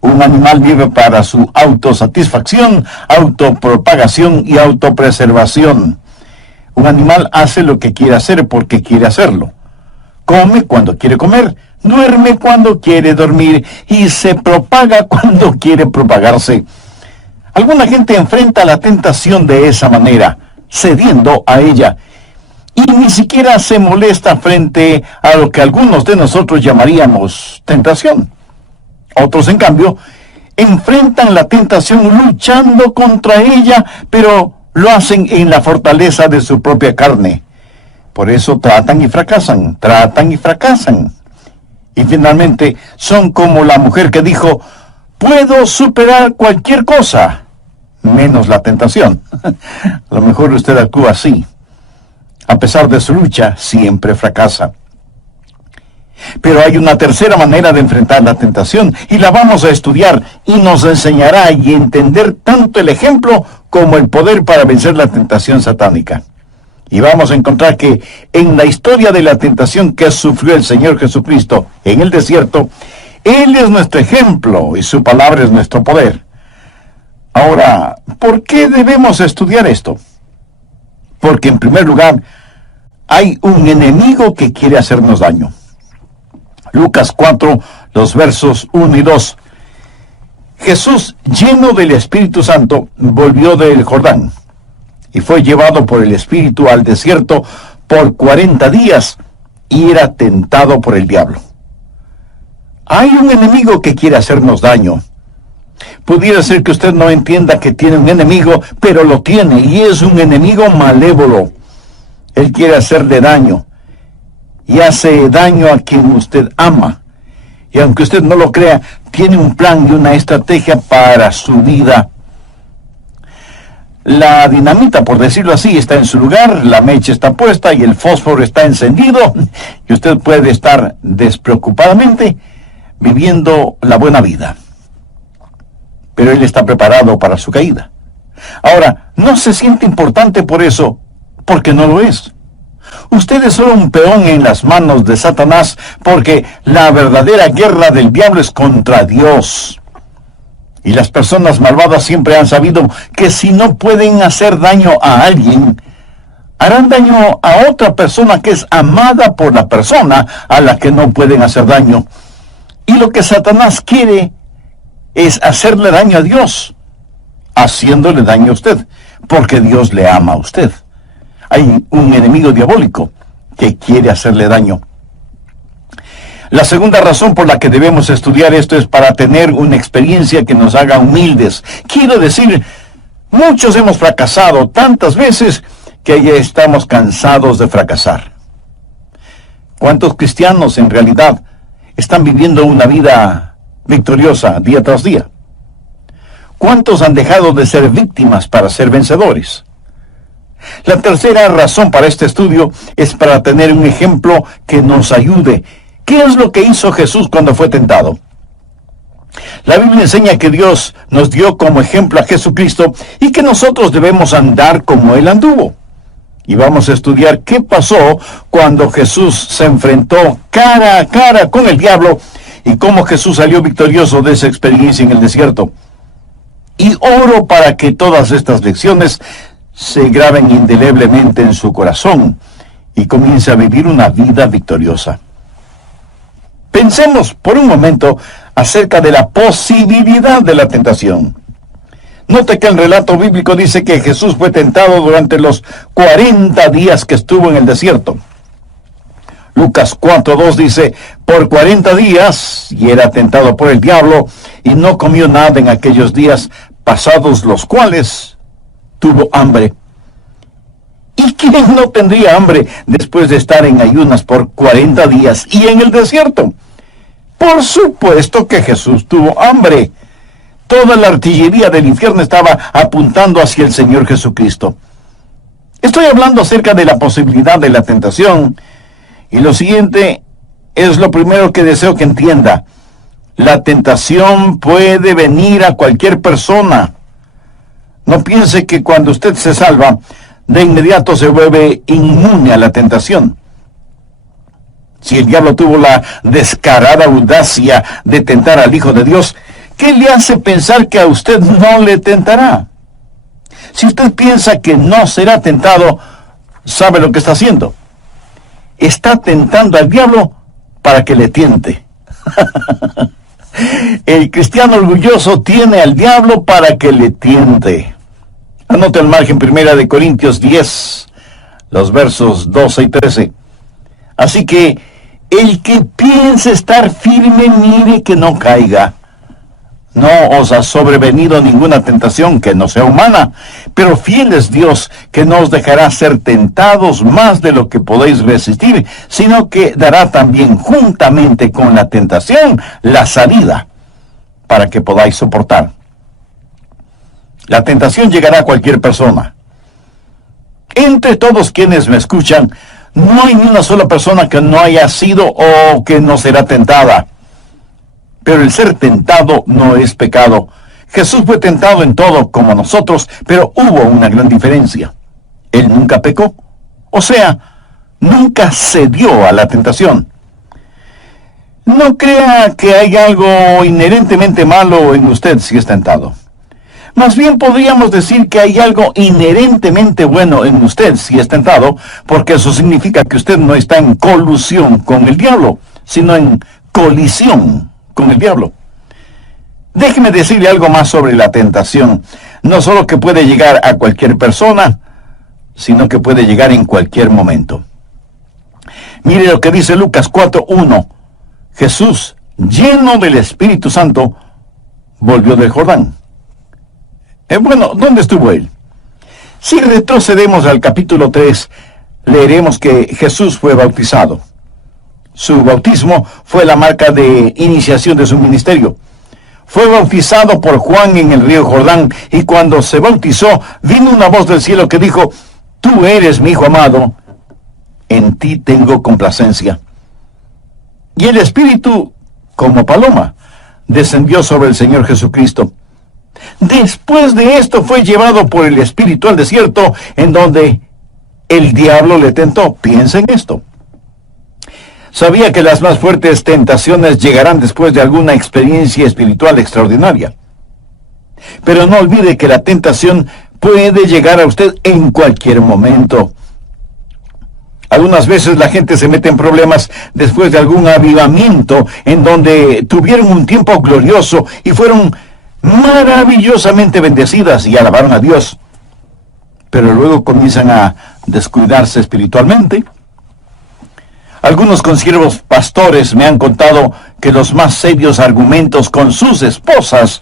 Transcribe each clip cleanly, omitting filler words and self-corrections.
Un animal vive para su autosatisfacción, autopropagación y autopreservación. Un animal hace lo que quiere hacer porque quiere hacerlo. Come cuando quiere comer, duerme cuando quiere dormir y se propaga cuando quiere propagarse. Alguna gente enfrenta la tentación de esa manera, cediendo a ella, y ni siquiera se molesta frente a lo que algunos de nosotros llamaríamos tentación. Otros, en cambio, enfrentan la tentación luchando contra ella, pero lo hacen en la fortaleza de su propia carne. Por eso tratan y fracasan, Y finalmente son como la mujer que dijo: puedo superar cualquier cosa, menos la tentación. A lo mejor usted actúa así. A pesar de su lucha, siempre fracasa. Pero hay una tercera manera de enfrentar la tentación, y la vamos a estudiar, y nos enseñará y entender tanto el ejemplo como el poder para vencer la tentación satánica. Y vamos a encontrar que en la historia de la tentación que sufrió el Señor Jesucristo en el desierto, Él es nuestro ejemplo y su palabra es nuestro poder. Ahora, ¿por qué debemos estudiar esto? Porque en primer lugar, hay un enemigo que quiere hacernos daño. Lucas 4, los versos 1 y 2. Jesús, lleno del Espíritu Santo, volvió del Jordán y fue llevado por el Espíritu al desierto por 40 días y era tentado por el diablo. Hay un enemigo que quiere hacernos daño. Pudiera ser que usted no entienda que tiene un enemigo, pero lo tiene, y es un enemigo malévolo. Él quiere hacerle daño, y hace daño a quien usted ama. Y aunque usted no lo crea, tiene un plan y una estrategia para su vida. La dinamita, por decirlo así, está en su lugar, la mecha está puesta y el fósforo está encendido, y usted puede estar despreocupadamente viviendo la buena vida. Pero él está preparado para su caída. Ahora, no se siente importante por eso, porque no lo es. Usted es solo un peón en las manos de Satanás, porque la verdadera guerra del diablo es contra Dios. Y las personas malvadas siempre han sabido que si no pueden hacer daño a alguien, harán daño a otra persona que es amada por la persona a la que no pueden hacer daño. Y lo que Satanás quiere es hacerle daño a Dios, haciéndole daño a usted, porque Dios le ama a usted. Hay un enemigo diabólico que quiere hacerle daño. La segunda razón por la que debemos estudiar esto es para tener una experiencia que nos haga humildes. Quiero decir, muchos hemos fracasado tantas veces que ya estamos cansados de fracasar. ¿Cuántos cristianos en realidad están viviendo una vida victoriosa día tras día? ¿Cuántos han dejado de ser víctimas para ser vencedores? La tercera razón para este estudio es para tener un ejemplo que nos ayude. ¿Qué es lo que hizo Jesús cuando fue tentado? La Biblia enseña que Dios nos dio como ejemplo a Jesucristo y que nosotros debemos andar como Él anduvo. Y vamos a estudiar qué pasó cuando Jesús se enfrentó cara a cara con el diablo y cómo Jesús salió victorioso de esa experiencia en el desierto. Y oro para que todas estas lecciones se graben indeleblemente en su corazón y comience a vivir una vida victoriosa. Pensemos por un momento acerca de la posibilidad de la tentación. Note que el relato bíblico dice que Jesús fue tentado durante los 40 días que estuvo en el desierto. Lucas 4:2 dice: por 40 días, y era tentado por el diablo, y no comió nada en aquellos días, pasados los cuales tuvo hambre. ¿Y quién no tendría hambre después de estar en ayunas por 40 días y en el desierto? Por supuesto que Jesús tuvo hambre. Toda la artillería del infierno estaba apuntando hacia el Señor Jesucristo. Estoy hablando acerca de la posibilidad de la tentación, y lo siguiente es lo primero que deseo que entienda. La tentación puede venir a cualquier persona. No piense que cuando usted se salva, de inmediato se vuelve inmune a la tentación. Si el diablo tuvo la descarada audacia de tentar al Hijo de Dios, ¿qué le hace pensar que a usted no le tentará? Si usted piensa que no será tentado, ¿sabe lo que está haciendo? Está tentando al diablo para que le tiente. El cristiano orgulloso tiene al diablo para que le tiente. Anote al margen 1 Corintios 10, los versos 12 y 13. Así que el que piense estar firme, mire que no caiga. No os ha sobrevenido ninguna tentación que no sea humana, pero fiel es Dios, que no os dejará ser tentados más de lo que podéis resistir, sino que dará también juntamente con la tentación la salida, para que podáis soportar. La tentación llegará a cualquier persona. Entre todos quienes me escuchan, no hay ni una sola persona que no haya sido o que no será tentada. Pero el ser tentado no es pecado. Jesús fue tentado en todo como nosotros, pero hubo una gran diferencia. Él nunca pecó. O sea, nunca cedió a la tentación. No crea que hay algo inherentemente malo en usted si es tentado. Más bien podríamos decir que hay algo inherentemente bueno en usted si es tentado, porque eso significa que usted no está en colusión con el diablo, sino en colisión con el diablo. Déjeme decirle algo más sobre la tentación. No solo que puede llegar a cualquier persona, sino que puede llegar en cualquier momento. Mire lo que dice Lucas 4:1. Jesús, lleno del Espíritu Santo, volvió del Jordán. Bueno, ¿dónde estuvo él? Si retrocedemos al capítulo 3, leeremos que Jesús fue bautizado. Su bautismo fue la marca de iniciación de su ministerio. Fue bautizado por Juan en el río Jordán, y cuando se bautizó, vino una voz del cielo que dijo: Tú eres mi Hijo amado, en ti tengo complacencia. Y el Espíritu, como paloma, descendió sobre el Señor Jesucristo. Después de esto fue llevado por el Espíritu al desierto, en donde el diablo le tentó. Piensa en esto. Sabía que las más fuertes tentaciones llegarán después de alguna experiencia espiritual extraordinaria. Pero no olvide que la tentación puede llegar a usted en cualquier momento. Algunas veces la gente se mete en problemas después de algún avivamiento en donde tuvieron un tiempo glorioso y fueron maravillosamente bendecidas y alabaron a Dios. Pero luego comienzan a descuidarse espiritualmente. Algunos consiervos pastores me han contado que los más serios argumentos con sus esposas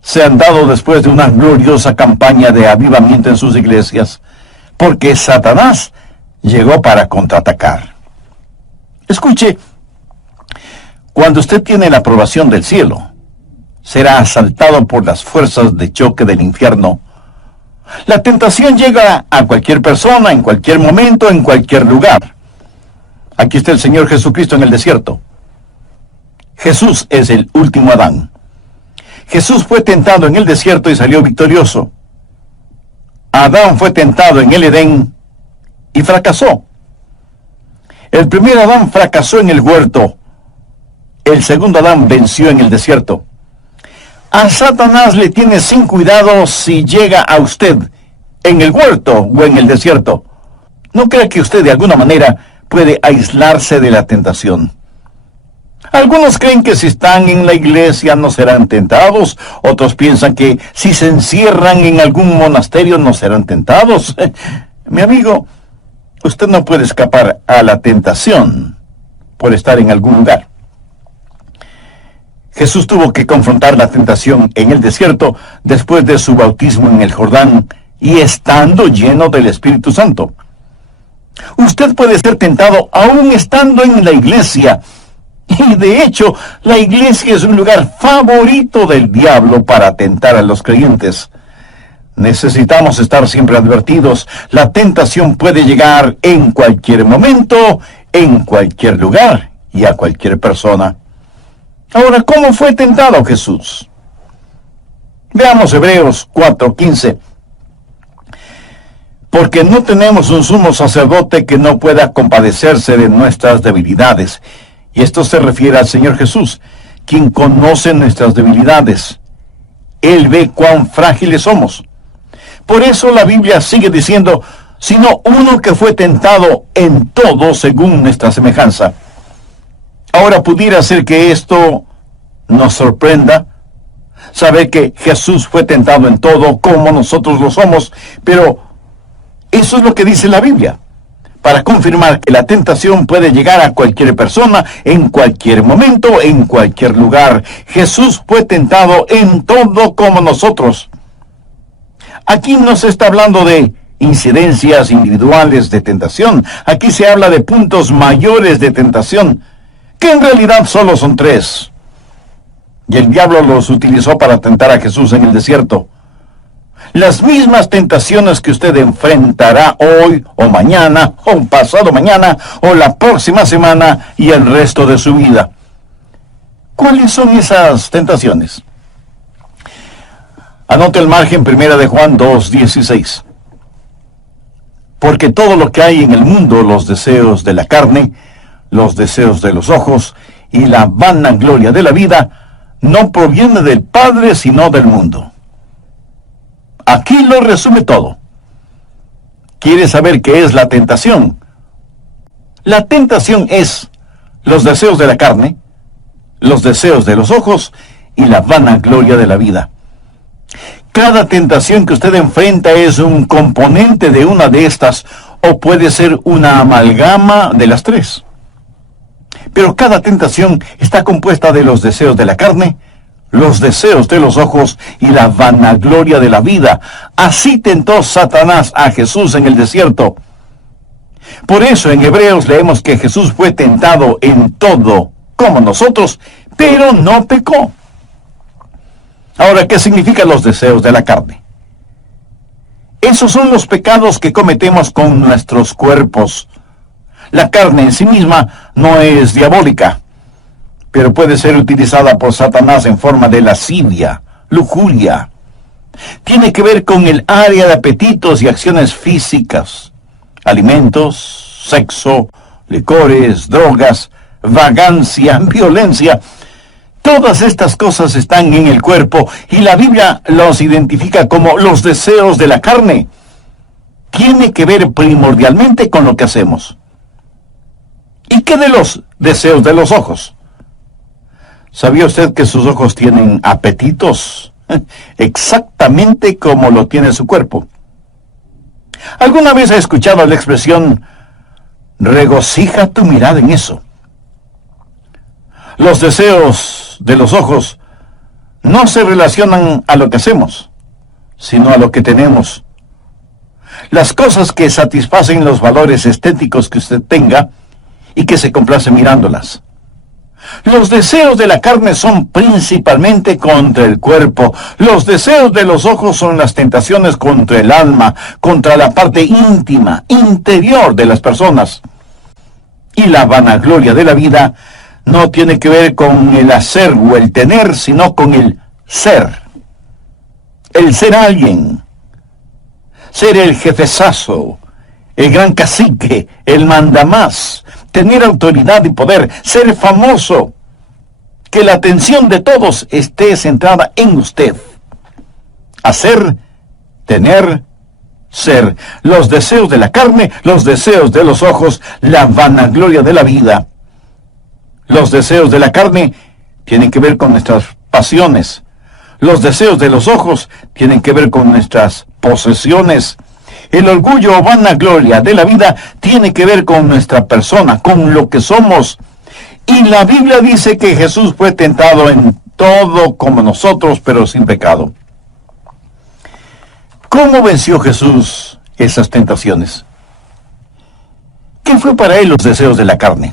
se han dado después de una gloriosa campaña de avivamiento en sus iglesias, porque Satanás llegó para contraatacar. Escuche, cuando usted tiene la aprobación del cielo, será asaltado por las fuerzas de choque del infierno. La tentación llega a cualquier persona, en cualquier momento, en cualquier lugar. Aquí está el Señor Jesucristo en el desierto. Jesús es el último Adán. Jesús fue tentado en el desierto y salió victorioso. Adán fue tentado en el Edén y fracasó. El primer Adán fracasó en el huerto. El segundo Adán venció en el desierto. A Satanás le tiene sin cuidado si llega a usted en el huerto o en el desierto. No crea que usted de alguna manera puede aislarse de la tentación. Algunos creen que si están en la iglesia no serán tentados. Otros piensan que si se encierran en algún monasterio no serán tentados. Mi amigo, usted no puede escapar a la tentación por estar en algún lugar. Jesús tuvo que confrontar la tentación en el desierto después de su bautismo en el Jordán y estando lleno del Espíritu Santo. Usted puede ser tentado aún estando en la iglesia. Y de hecho, la iglesia es un lugar favorito del diablo para tentar a los creyentes. Necesitamos estar siempre advertidos. La tentación puede llegar en cualquier momento, en cualquier lugar y a cualquier persona. Ahora, ¿cómo fue tentado Jesús? Veamos Hebreos 4:15. Porque no tenemos un sumo sacerdote que no pueda compadecerse de nuestras debilidades. Y esto se refiere al Señor Jesús, quien conoce nuestras debilidades. Él ve cuán frágiles somos. Por eso la Biblia sigue diciendo, sino uno que fue tentado en todo según nuestra semejanza. Ahora pudiera ser que esto nos sorprenda, saber que Jesús fue tentado en todo como nosotros lo somos, pero eso es lo que dice la Biblia, para confirmar que la tentación puede llegar a cualquier persona, en cualquier momento, en cualquier lugar. Jesús fue tentado en todo como nosotros. Aquí no se está hablando de incidencias individuales de tentación. Aquí se habla de puntos mayores de tentación, que en realidad solo son 3. Y el diablo los utilizó para tentar a Jesús en el desierto. Las mismas tentaciones que usted enfrentará hoy, o mañana, o pasado mañana, o la próxima semana y el resto de su vida. ¿Cuáles son esas tentaciones? Anote el margen 1 de Juan 2:16. Porque todo lo que hay en el mundo, los deseos de la carne, los deseos de los ojos y la vanagloria de la vida, no proviene del Padre, sino del mundo. Aquí lo resume todo. ¿Quiere saber qué es la tentación? La tentación es los deseos de la carne, los deseos de los ojos y la vanagloria de la vida. Cada tentación que usted enfrenta es un componente de una de estas, o puede ser una amalgama de las 3. Pero cada tentación está compuesta de los deseos de la carne, los deseos de los ojos y la vanagloria de la vida. Así tentó Satanás a Jesús en el desierto. Por eso en Hebreos leemos que Jesús fue tentado en todo, como nosotros, pero no pecó. Ahora, ¿qué significan los deseos de la carne? Esos son los pecados que cometemos con nuestros cuerpos. La carne en sí misma no es diabólica, pero puede ser utilizada por Satanás en forma de lascivia, lujuria. Tiene que ver con el área de apetitos y acciones físicas, alimentos, sexo, licores, drogas, vagancia, violencia. Todas estas cosas están en el cuerpo y la Biblia los identifica como los deseos de la carne. Tiene que ver primordialmente con lo que hacemos. ¿Y qué de los deseos de los ojos? ¿Sabía usted que sus ojos tienen apetitos? Exactamente como lo tiene su cuerpo. ¿Alguna vez ha escuchado la expresión, regocija tu mirada en eso? Los deseos de los ojos no se relacionan a lo que hacemos, sino a lo que tenemos. Las cosas que satisfacen los valores estéticos que usted tenga y que se complace mirándolas. Los deseos de la carne son principalmente contra el cuerpo. Los deseos de los ojos son las tentaciones contra el alma, contra la parte íntima, interior de las personas. Y la vanagloria de la vida no tiene que ver con el hacer o el tener, sino con el ser. El ser alguien. Ser el jefezazo, el gran cacique, el mandamás. Tener autoridad y poder, ser famoso, que la atención de todos esté centrada en usted. Hacer, tener, ser. Los deseos de la carne, los deseos de los ojos, la vanagloria de la vida. Los deseos de la carne tienen que ver con nuestras pasiones. Los deseos de los ojos tienen que ver con nuestras posesiones. El orgullo o vanagloria de la vida tiene que ver con nuestra persona, con lo que somos. Y la Biblia dice que Jesús fue tentado en todo como nosotros, pero sin pecado. ¿Cómo venció Jesús esas tentaciones? ¿Qué fue para él los deseos de la carne?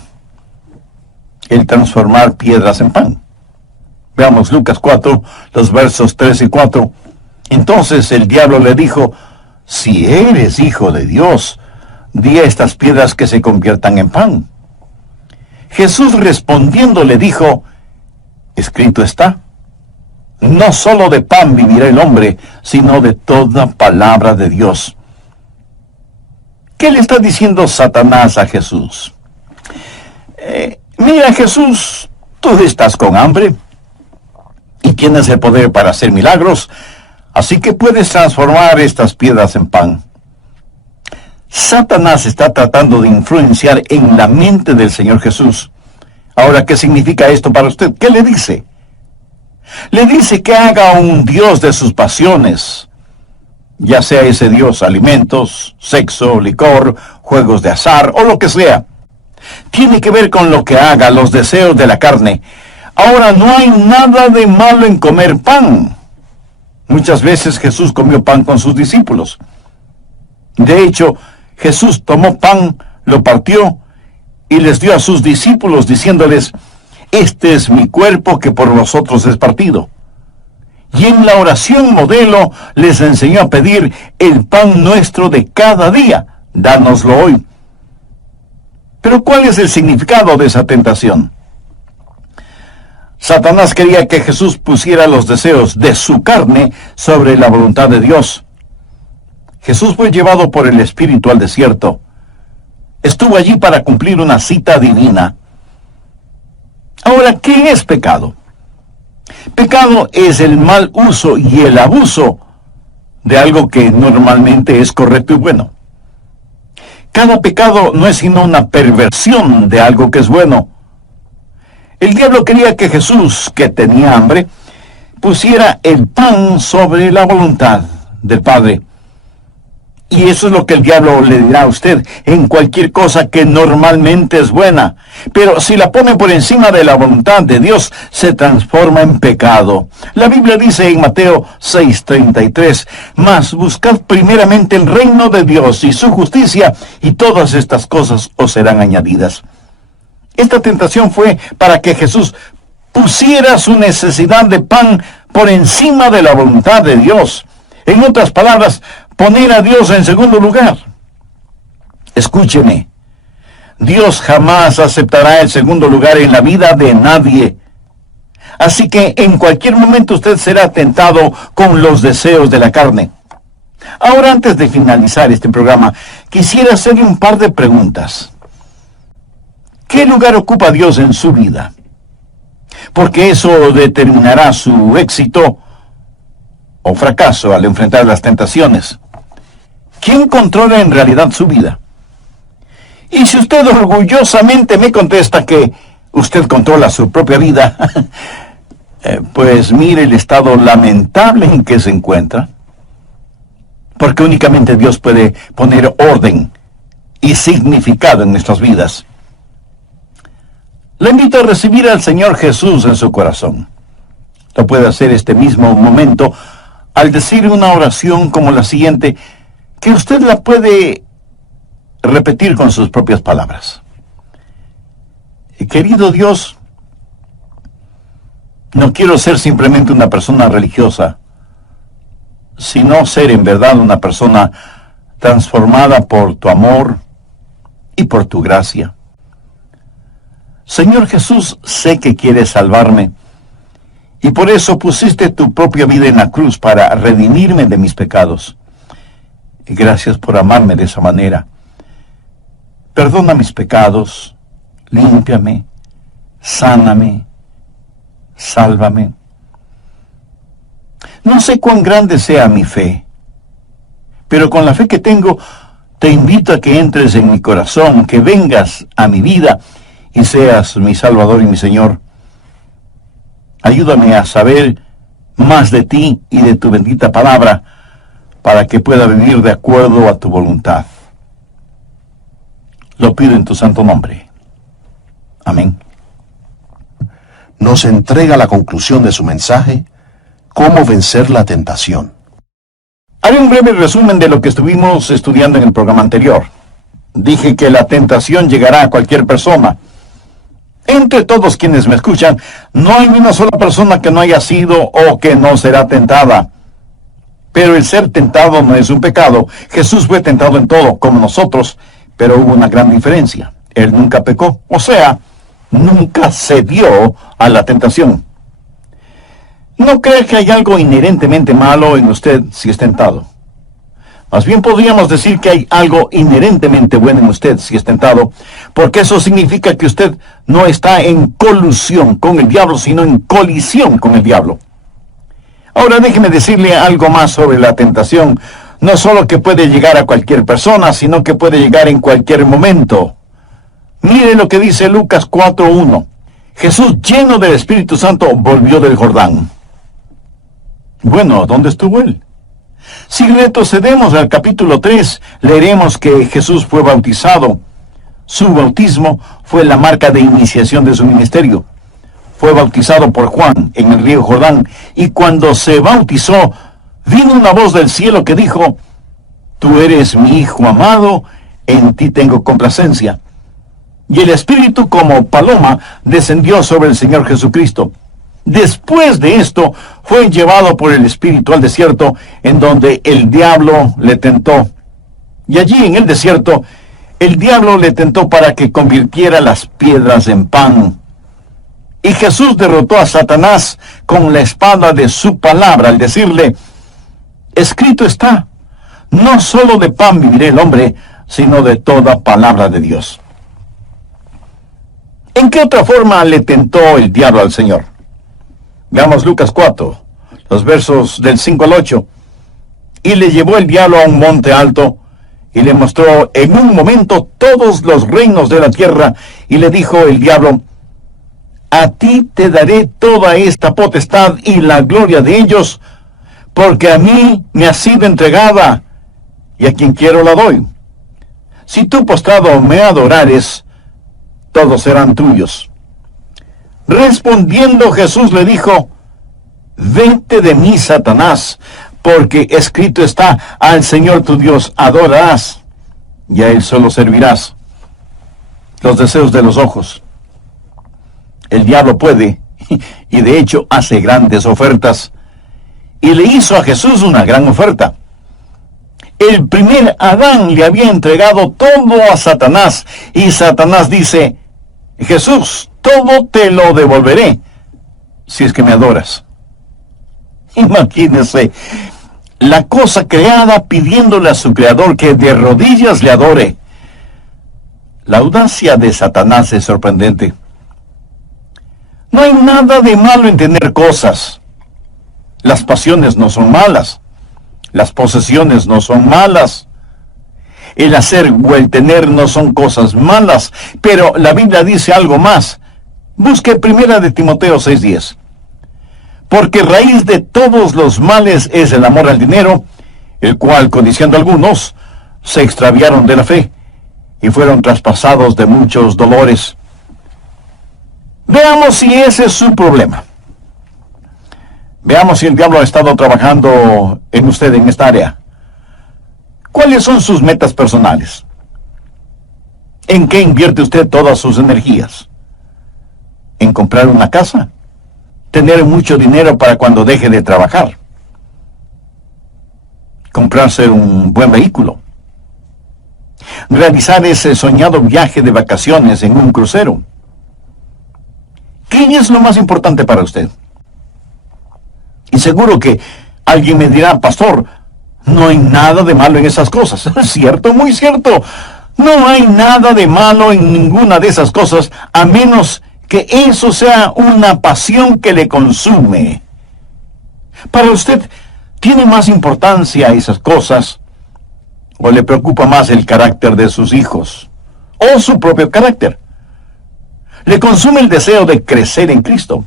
El transformar piedras en pan. Veamos Lucas 4, los versos 3 y 4. Entonces el diablo le dijo, si eres hijo de Dios, di a estas piedras que se conviertan en pan. Jesús respondiendo le dijo, escrito está, no solo de pan vivirá el hombre, sino de toda palabra de Dios. ¿Qué le está diciendo Satanás a Jesús? Mira, Jesús, tú estás con hambre y tienes el poder para hacer milagros, así que puedes transformar estas piedras en pan. Satanás está tratando de influenciar en la mente del Señor Jesús. Ahora, ¿qué significa esto para usted? ¿Qué le dice? Le dice que haga un Dios de sus pasiones, ya sea ese Dios alimentos, sexo, licor, juegos de azar o lo que sea. Tiene que ver con lo que haga, los deseos de la carne. Ahora, no hay nada de malo en comer pan. Muchas veces Jesús comió pan con sus discípulos. De hecho, Jesús tomó pan, lo partió y les dio a sus discípulos diciéndoles: este es mi cuerpo que por vosotros es partido. Y en la oración modelo les enseñó a pedir el pan nuestro de cada día. Dánoslo hoy. Pero ¿cuál es el significado de esa tentación? Satanás quería que Jesús pusiera los deseos de su carne sobre la voluntad de Dios. Jesús fue llevado por el Espíritu al desierto. Estuvo allí para cumplir una cita divina. Ahora, ¿qué es pecado? Pecado es el mal uso y el abuso de algo que normalmente es correcto y bueno. Cada pecado no es sino una perversión de algo que es bueno. El diablo quería que Jesús, que tenía hambre, pusiera el pan sobre la voluntad del Padre. Y eso es lo que el diablo le dirá a usted en cualquier cosa que normalmente es buena. Pero si la pone por encima de la voluntad de Dios, se transforma en pecado. La Biblia dice en Mateo 6:33, mas buscad primeramente el reino de Dios y su justicia, y todas estas cosas os serán añadidas. Esta tentación fue para que Jesús pusiera su necesidad de pan por encima de la voluntad de Dios. En otras palabras, poner a Dios en segundo lugar. Escúcheme, Dios jamás aceptará el segundo lugar en la vida de nadie. Así que en cualquier momento usted será tentado con los deseos de la carne. Ahora, antes de finalizar este programa, quisiera hacerle un par de preguntas. ¿Qué lugar ocupa Dios en su vida? Porque eso determinará su éxito o fracaso al enfrentar las tentaciones. ¿Quién controla en realidad su vida? Y si usted orgullosamente me contesta que usted controla su propia vida, pues mire el estado lamentable en que se encuentra. Porque únicamente Dios puede poner orden y significado en nuestras vidas. Le invito a recibir al Señor Jesús en su corazón. Lo puede hacer este mismo momento al decir una oración como la siguiente, que usted la puede repetir con sus propias palabras. Querido Dios, no quiero ser simplemente una persona religiosa, sino ser en verdad una persona transformada por tu amor y por tu gracia. Señor Jesús, sé que quieres salvarme, y por eso pusiste tu propia vida en la cruz para redimirme de mis pecados. Y gracias por amarme de esa manera. Perdona mis pecados, límpiame, sáname, sálvame. No sé cuán grande sea mi fe, pero con la fe que tengo, te invito a que entres en mi corazón, que vengas a mi vida y seas mi Salvador y mi Señor. Ayúdame a saber más de ti y de tu bendita palabra, para que pueda vivir de acuerdo a tu voluntad. Lo pido en tu santo nombre. Amén. Nos entrega la conclusión de su mensaje, ¿Cómo vencer la tentación? Haré un breve resumen de lo que estuvimos estudiando en el programa anterior. Dije que la tentación llegará a cualquier persona. Entre todos quienes me escuchan, no hay ni una sola persona que no haya sido o que no será tentada. Pero el ser tentado no es un pecado. Jesús fue tentado en todo, como nosotros, pero hubo una gran diferencia. Él nunca pecó, o sea, nunca cedió a la tentación. No crea que hay algo inherentemente malo en usted si es tentado. Más bien podríamos decir que hay algo inherentemente bueno en usted si es tentado, porque eso significa que usted no está en colusión con el diablo, sino en colisión con el diablo. Ahora déjeme decirle algo más sobre la tentación. No solo que puede llegar a cualquier persona, sino que puede llegar en cualquier momento. Mire lo que dice Lucas 4:1. Jesús, lleno del Espíritu Santo, volvió del Jordán. Bueno, ¿dónde estuvo él? Si retrocedemos al capítulo 3, leeremos que Jesús fue bautizado. Su bautismo fue la marca de iniciación de su ministerio. Fue bautizado por Juan en el río Jordán, y cuando se bautizó, vino una voz del cielo que dijo: Tú eres mi Hijo amado, en ti tengo complacencia. Y el Espíritu como paloma descendió sobre el Señor Jesucristo. Después de esto, fue llevado por el Espíritu al desierto, en donde el diablo le tentó. Y allí en el desierto, el diablo le tentó para que convirtiera las piedras en pan. Y Jesús derrotó a Satanás con la espada de su palabra, al decirle: escrito está, no solo de pan vivirá el hombre, sino de toda palabra de Dios. ¿En qué otra forma le tentó el diablo al Señor? Veamos Lucas 4, los versos del 5 al 8. Y le llevó el diablo a un monte alto, y le mostró en un momento todos los reinos de la tierra, y le dijo el diablo: a ti te daré toda esta potestad y la gloria de ellos, porque a mí me ha sido entregada, y a quien quiero la doy. Si tú postrado me adorares, todos serán tuyos. Respondiendo Jesús le dijo: vete de mí, Satanás, porque escrito está: al Señor tu Dios adorarás, y a Él solo servirás. Los deseos de los ojos. El diablo puede, y de hecho hace grandes ofertas, y le hizo a Jesús una gran oferta. El primer Adán le había entregado todo a Satanás, y Satanás dice: Jesús, todo te lo devolveré, si es que me adoras. Imagínese, la cosa creada pidiéndole a su creador que de rodillas le adore. La audacia de Satanás es sorprendente. No hay nada de malo en tener cosas. Las pasiones no son malas. Las posesiones no son malas. El hacer o el tener no son cosas malas. Pero la Biblia dice algo más. Busque 1 de Timoteo 6:10. Porque raíz de todos los males es el amor al dinero, el cual, codiciando algunos, se extraviaron de la fe y fueron traspasados de muchos dolores. Veamos si ese es su problema. Veamos si el diablo ha estado trabajando en usted en esta área. ¿Cuáles son sus metas personales? ¿En qué invierte usted todas sus energías? ¿En comprar una casa? ¿Tener mucho dinero para cuando deje de trabajar? ¿Comprarse un buen vehículo? ¿Realizar ese soñado viaje de vacaciones en un crucero? ¿Qué es lo más importante para usted? Y seguro que alguien me dirá: pastor, no hay nada de malo en esas cosas. Cierto, muy cierto. No hay nada de malo en ninguna de esas cosas, a menos que eso sea una pasión que le consume. Para usted, ¿tiene más importancia esas cosas? ¿O le preocupa más el carácter de sus hijos? ¿O su propio carácter? ¿Le consume el deseo de crecer en Cristo?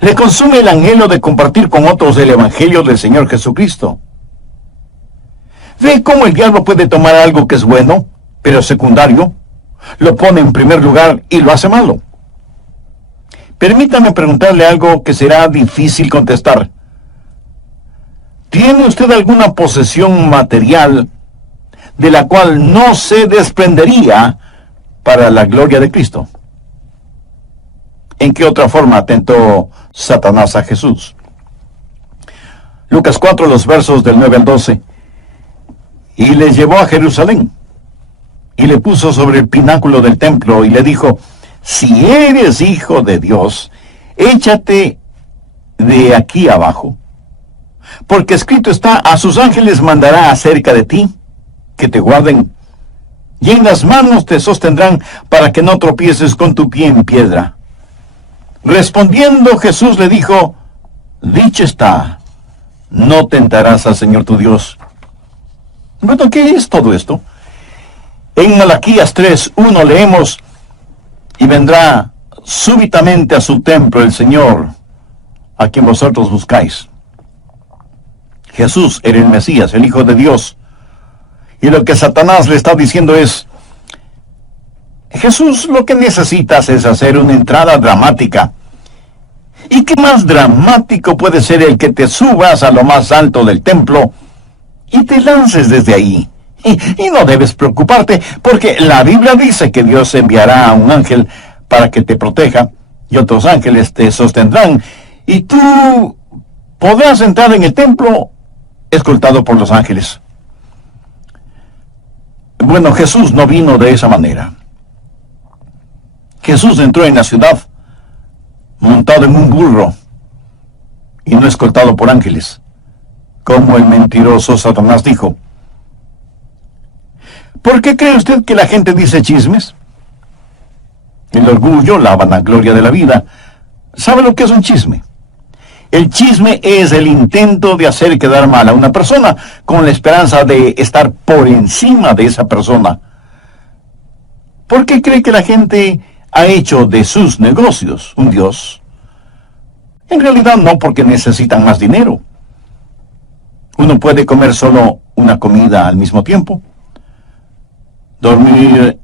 ¿Le consume el anhelo de compartir con otros el Evangelio del Señor Jesucristo? ¿Ve cómo el diablo puede tomar algo que es bueno, pero secundario, lo pone en primer lugar y lo hace malo? Permítame preguntarle algo que será difícil contestar. ¿Tiene usted alguna posesión material de la cual no se desprendería para la gloria de Cristo? ¿En qué otra forma tentó Satanás a Jesús? Lucas 4, los versos del 9 al 12. Y le llevó a Jerusalén, y le puso sobre el pináculo del templo, y le dijo: si eres hijo de Dios, échate de aquí abajo, porque escrito está: a sus ángeles mandará acerca de ti, que te guarden, y en las manos te sostendrán para que no tropieces con tu pie en piedra. Respondiendo Jesús le dijo: dicho está, no tentarás al Señor tu Dios. Bueno, ¿qué es todo esto? En Malaquías 3:1 leemos: y vendrá súbitamente a su templo el Señor, a quien vosotros buscáis. Jesús era el Mesías, el Hijo de Dios. Y lo que Satanás le está diciendo es: Jesús, lo que necesitas es hacer una entrada dramática. ¿Y qué más dramático puede ser el que te subas a lo más alto del templo y te lances desde ahí? Y no debes preocuparte, porque la Biblia dice que Dios enviará a un ángel para que te proteja, y otros ángeles te sostendrán, y tú podrás entrar en el templo escoltado por los ángeles. Bueno, Jesús no vino de esa manera. Jesús entró en la ciudad montado en un burro y no escoltado por ángeles, como el mentiroso Satanás dijo. ¿Por qué cree usted que la gente dice chismes? El orgullo, la vanagloria de la vida. ¿Sabe lo que es un chisme? El chisme es el intento de hacer quedar mal a una persona con la esperanza de estar por encima de esa persona. ¿Por qué cree que la gente ha hecho de sus negocios un Dios? En realidad no, porque necesitan más dinero. Uno puede comer solo una comida al mismo tiempo, dormir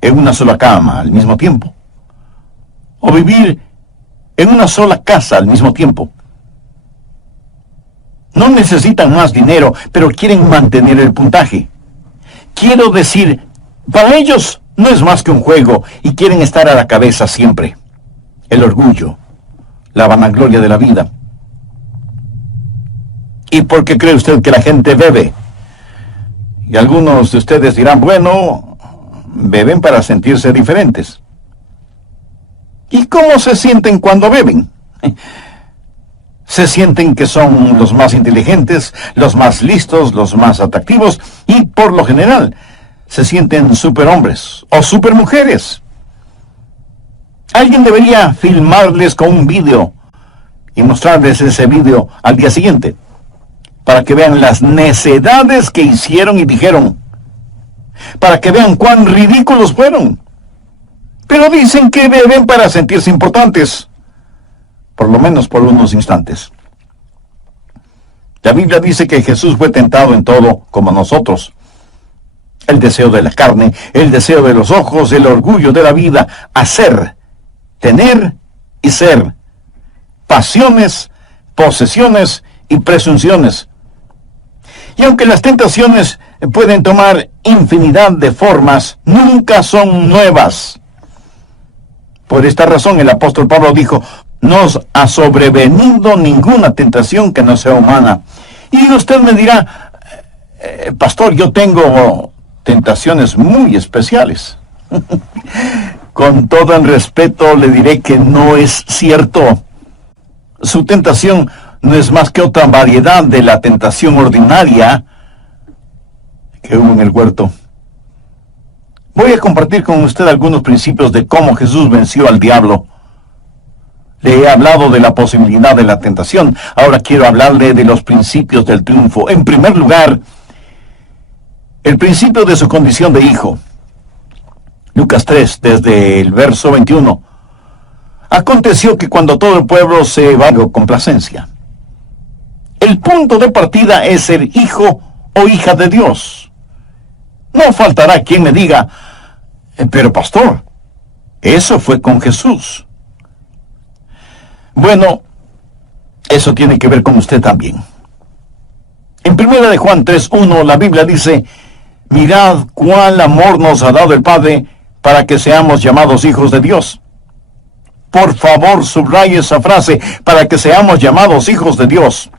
en una sola cama al mismo tiempo, o vivir en una sola casa al mismo tiempo. No necesitan más dinero, pero quieren mantener el puntaje. Quiero decir, para ellos no es más que un juego y quieren estar a la cabeza siempre. El orgullo, la vanagloria de la vida. ¿Y por qué cree usted que la gente bebe? Y algunos de ustedes dirán: bueno, beben para sentirse diferentes. ¿Y cómo se sienten cuando beben? Se sienten que son los más inteligentes, los más listos, los más atractivos, y por lo general se sienten superhombres o supermujeres. Alguien debería filmarles con un vídeo y mostrarles ese vídeo al día siguiente, para que vean las necedades que hicieron y dijeron, para que vean cuán ridículos fueron. Pero dicen que beben para sentirse importantes, por lo menos por unos instantes. La Biblia dice que Jesús fue tentado en todo como nosotros. El deseo de la carne, el deseo de los ojos, el orgullo de la vida, hacer, tener y ser, pasiones, posesiones y presunciones. Y aunque las tentaciones pueden tomar infinidad de formas, nunca son nuevas. Por esta razón el apóstol Pablo dijo: no os ha sobrevenido ninguna tentación que no sea humana. Y usted me dirá: pastor, yo tengo tentaciones muy especiales. Con todo el respeto le diré que no es cierto. Su tentación no es más que otra variedad de la tentación ordinaria que hubo en el huerto. Voy a compartir con usted algunos principios de cómo Jesús venció al diablo. Le he hablado de la posibilidad de la tentación. Ahora quiero hablarle de los principios del triunfo. En primer lugar, el principio de su condición de hijo. Lucas 3, desde el verso 21. Aconteció que cuando todo el pueblo se va con complacencia. El punto de partida es ser hijo o hija de Dios. No faltará quien me diga: pero pastor, eso fue con Jesús. Bueno, eso tiene que ver con usted también. En 1 de Juan 3:1 la Biblia dice: mirad cuál amor nos ha dado el Padre para que seamos llamados hijos de Dios. Por favor, subraye esa frase: para que seamos llamados hijos de Dios.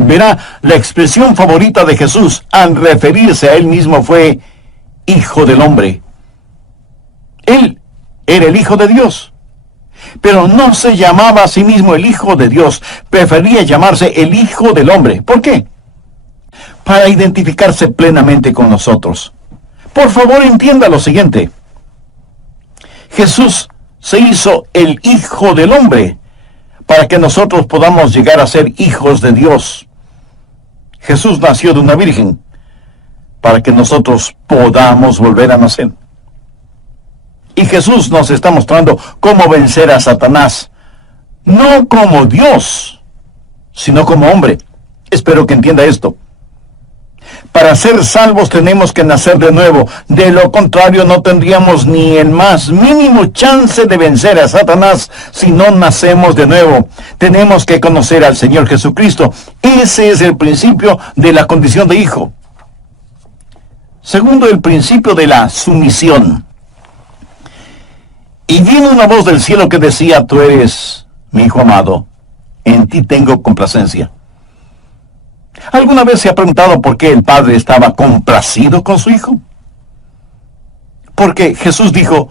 Verá, la expresión favorita de Jesús al referirse a él mismo fue Hijo del Hombre. Él era el Hijo de Dios. Pero no se llamaba a sí mismo el Hijo de Dios, prefería llamarse el Hijo del Hombre. ¿Por qué? Para identificarse plenamente con nosotros. Por favor, entienda lo siguiente. Jesús se hizo el Hijo del Hombre para que nosotros podamos llegar a ser hijos de Dios. Jesús nació de una virgen para que nosotros podamos volver a nacer. Y Jesús nos está mostrando cómo vencer a Satanás, no como Dios, sino como hombre. Espero que entienda esto. Para ser salvos tenemos que nacer de nuevo. De lo contrario, no tendríamos ni el más mínimo chance de vencer a Satanás si no nacemos de nuevo. Tenemos que conocer al Señor Jesucristo. Ese es el principio de la condición de hijo. Segundo, el principio de la sumisión. Y vino una voz del cielo que decía: tú eres mi Hijo amado, en ti tengo complacencia. ¿Alguna vez se ha preguntado por qué el Padre estaba complacido con su Hijo? Porque Jesús dijo: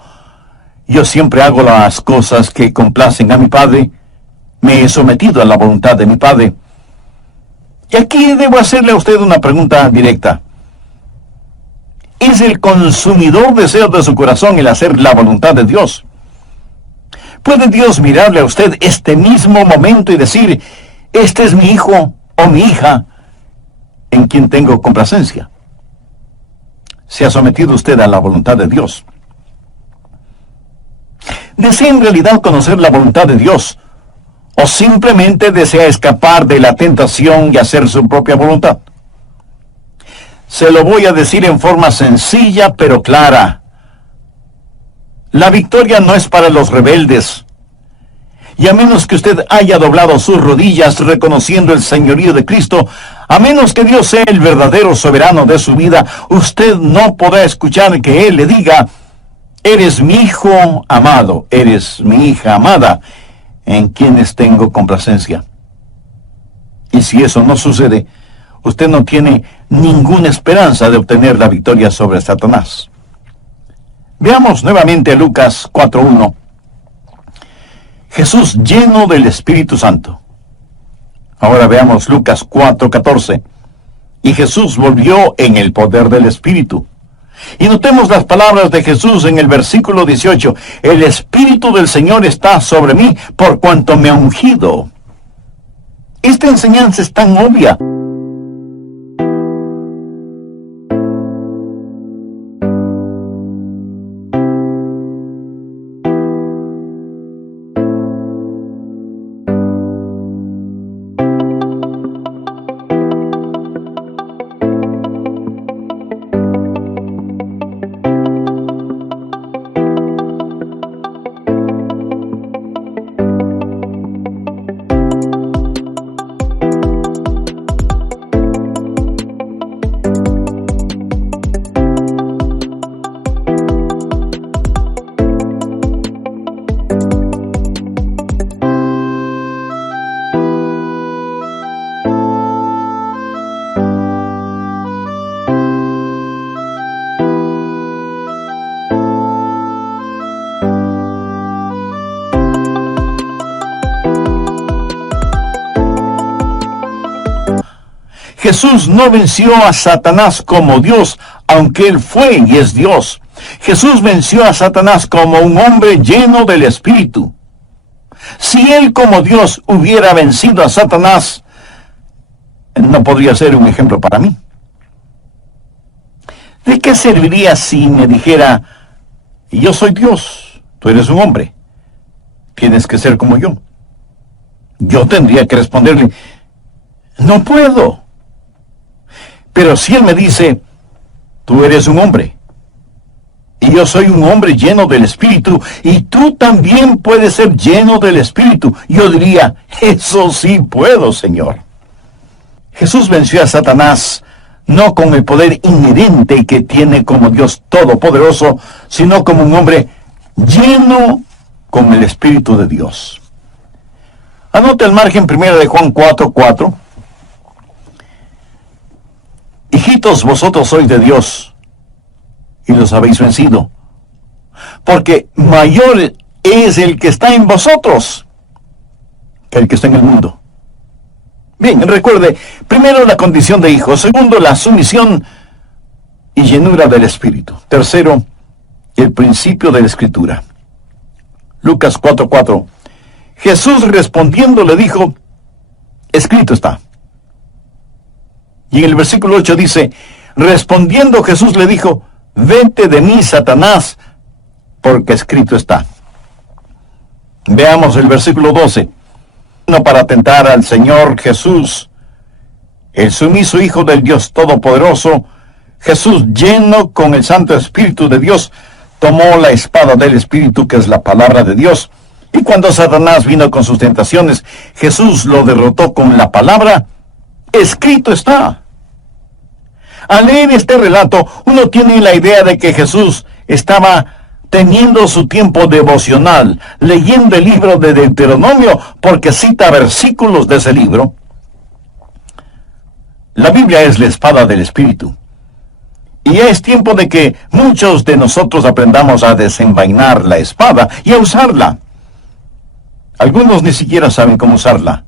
yo siempre hago las cosas que complacen a mi Padre, me he sometido a la voluntad de mi Padre. Y aquí debo hacerle a usted una pregunta directa. ¿Es el consumidor deseo de su corazón el hacer la voluntad de Dios? ¿Puede Dios mirarle a usted este mismo momento y decir: este es mi hijo o mi hija en quien tengo complacencia? ¿Se ha sometido usted a la voluntad de Dios? ¿Desea en realidad conocer la voluntad de Dios? ¿O simplemente desea escapar de la tentación y hacer su propia voluntad? Se lo voy a decir en forma sencilla pero clara. La victoria no es para los rebeldes. Y a menos que usted haya doblado sus rodillas reconociendo el señorío de Cristo, a menos que Dios sea el verdadero soberano de su vida, usted no podrá escuchar que Él le diga: eres mi hijo amado, eres mi hija amada, en quienes tengo complacencia. Y si eso no sucede, usted no tiene ninguna esperanza de obtener la victoria sobre Satanás. Veamos nuevamente Lucas 4:1. Jesús lleno del Espíritu Santo. Ahora veamos Lucas 4:14. Y Jesús volvió en el poder del Espíritu. Y notemos las palabras de Jesús en el versículo 18. El Espíritu del Señor está sobre mí, por cuanto me ha ungido. Esta enseñanza es tan obvia. Jesús no venció a Satanás como Dios, aunque Él fue y es Dios. Jesús venció a Satanás como un hombre lleno del Espíritu. Si Él como Dios hubiera vencido a Satanás, no podría ser un ejemplo para mí. ¿De qué serviría si me dijera: yo soy Dios, tú eres un hombre, tienes que ser como yo? Yo tendría que responderle: no puedo. Pero si Él me dice: tú eres un hombre, y yo soy un hombre lleno del Espíritu, y tú también puedes ser lleno del Espíritu, yo diría: eso sí puedo, Señor. Jesús venció a Satanás no con el poder inherente que tiene como Dios Todopoderoso, sino como un hombre lleno con el Espíritu de Dios. Anote al margen 1 de Juan 4:4. Hijitos, vosotros sois de Dios, y los habéis vencido, porque mayor es el que está en vosotros que el que está en el mundo. Bien, recuerde, primero la condición de hijo, segundo la sumisión y llenura del Espíritu, tercero el principio de la Escritura. Lucas 4:4. Jesús respondiendo le dijo, escrito está. Y en el versículo 8 dice, respondiendo Jesús le dijo, vete de mí, Satanás, porque escrito está. Veamos el versículo 12. No para tentar al Señor Jesús, el sumiso Hijo del Dios Todopoderoso, Jesús, lleno con el Santo Espíritu de Dios, tomó la espada del Espíritu, que es la palabra de Dios, y cuando Satanás vino con sus tentaciones, Jesús lo derrotó con la palabra, escrito está. Al leer este relato, uno tiene la idea de que Jesús estaba teniendo su tiempo devocional, leyendo el libro de Deuteronomio, porque cita versículos de ese libro. La Biblia es la espada del Espíritu. Y ya es tiempo de que muchos de nosotros aprendamos a desenvainar la espada y a usarla. Algunos ni siquiera saben cómo usarla,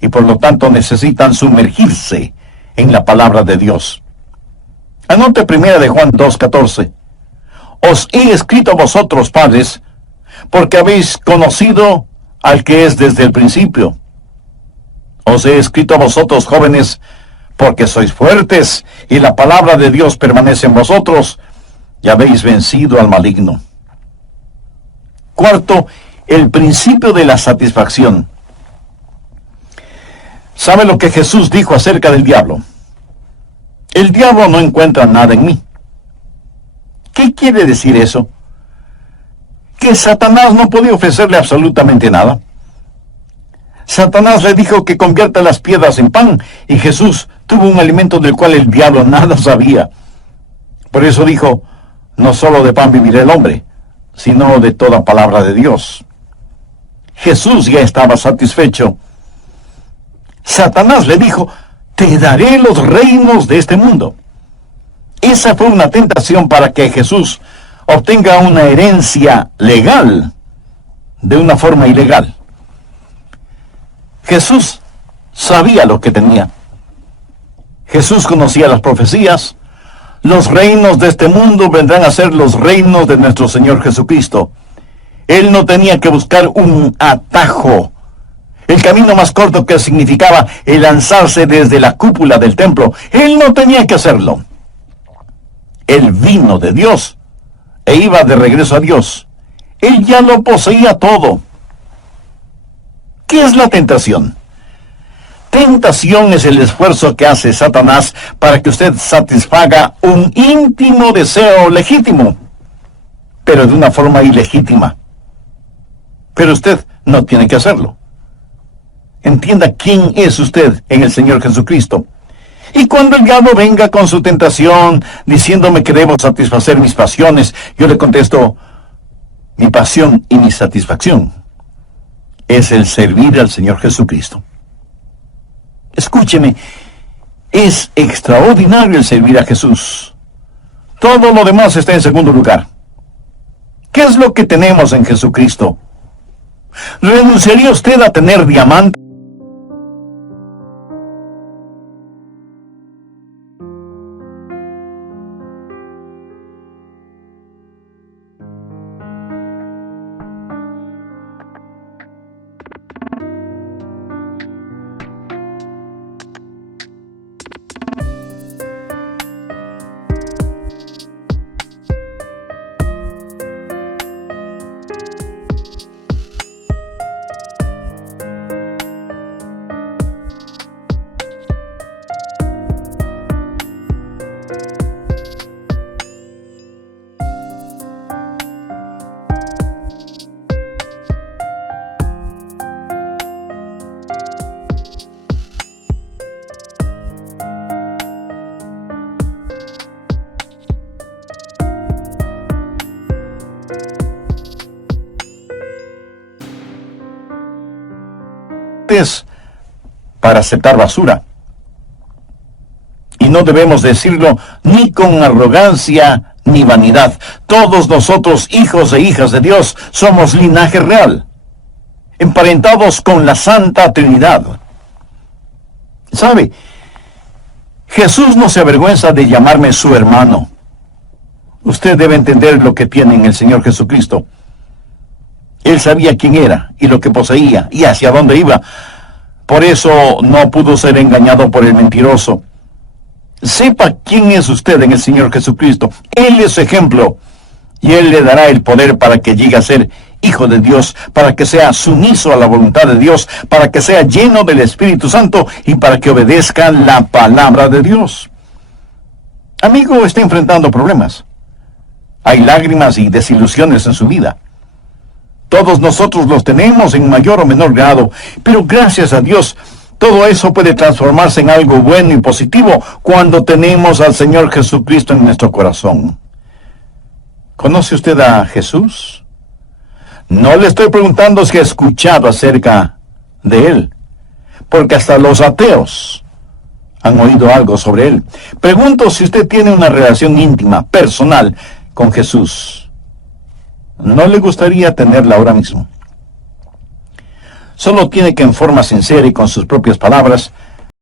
y por lo tanto necesitan sumergirse en la palabra de Dios. Anote 1 de Juan 2:14. Os he escrito a vosotros, padres, porque habéis conocido al que es desde el principio. Os he escrito a vosotros, jóvenes, porque sois fuertes, y la palabra de Dios permanece en vosotros, y habéis vencido al maligno. Cuarto, el principio de la satisfacción. ¿Sabe lo que Jesús dijo acerca del diablo? El diablo no encuentra nada en mí. ¿Qué quiere decir eso? Que Satanás no podía ofrecerle absolutamente nada. Satanás le dijo que convierta las piedras en pan, y Jesús tuvo un alimento del cual el diablo nada sabía. Por eso dijo, no solo de pan vivirá el hombre, sino de toda palabra de Dios. Jesús ya estaba satisfecho. Satanás le dijo, te daré los reinos de este mundo. Esa fue una tentación para que Jesús obtenga una herencia legal de una forma ilegal. Jesús sabía lo que tenía. Jesús conocía las profecías. Los reinos de este mundo vendrán a ser los reinos de nuestro Señor Jesucristo. Él no tenía que buscar un atajo, el camino más corto que significaba el lanzarse desde la cúpula del templo. Él no tenía que hacerlo. Él vino de Dios e iba de regreso a Dios. Él ya lo poseía todo. ¿Qué es la tentación? Tentación es el esfuerzo que hace Satanás para que usted satisfaga un íntimo deseo legítimo, pero de una forma ilegítima. Pero usted no tiene que hacerlo. Entienda quién es usted en el Señor Jesucristo. Y cuando el diablo venga con su tentación, diciéndome que debo satisfacer mis pasiones, yo le contesto, mi pasión y mi satisfacción es el servir al Señor Jesucristo. Escúcheme, es extraordinario el servir a Jesús. Todo lo demás está en segundo lugar. ¿Qué es lo que tenemos en Jesucristo? ¿Renunciaría usted a tener diamantes? Para aceptar basura. Y no debemos decirlo ni con arrogancia ni vanidad. Todos nosotros, hijos e hijas de Dios, somos linaje real, emparentados con la Santa Trinidad. ¿Sabe? Jesús no se avergüenza de llamarme su hermano. Usted debe entender lo que tiene en el Señor Jesucristo. Él sabía quién era y lo que poseía y hacia dónde iba. Por eso no pudo ser engañado por el mentiroso. Sepa quién es usted en el Señor Jesucristo. Él es su ejemplo. Y Él le dará el poder para que llegue a ser hijo de Dios, para que sea sumiso a la voluntad de Dios, para que sea lleno del Espíritu Santo y para que obedezca la palabra de Dios. Amigo, está enfrentando problemas. Hay lágrimas y desilusiones en su vida. Todos nosotros los tenemos en mayor o menor grado, pero gracias a Dios, todo eso puede transformarse en algo bueno y positivo cuando tenemos al Señor Jesucristo en nuestro corazón. ¿Conoce usted a Jesús? No le estoy preguntando si ha escuchado acerca de Él, porque hasta los ateos han oído algo sobre Él. Pregunto si usted tiene una relación íntima, personal, con Jesús. ¿No le gustaría tenerla ahora mismo? Solo tiene que en forma sincera y con sus propias palabras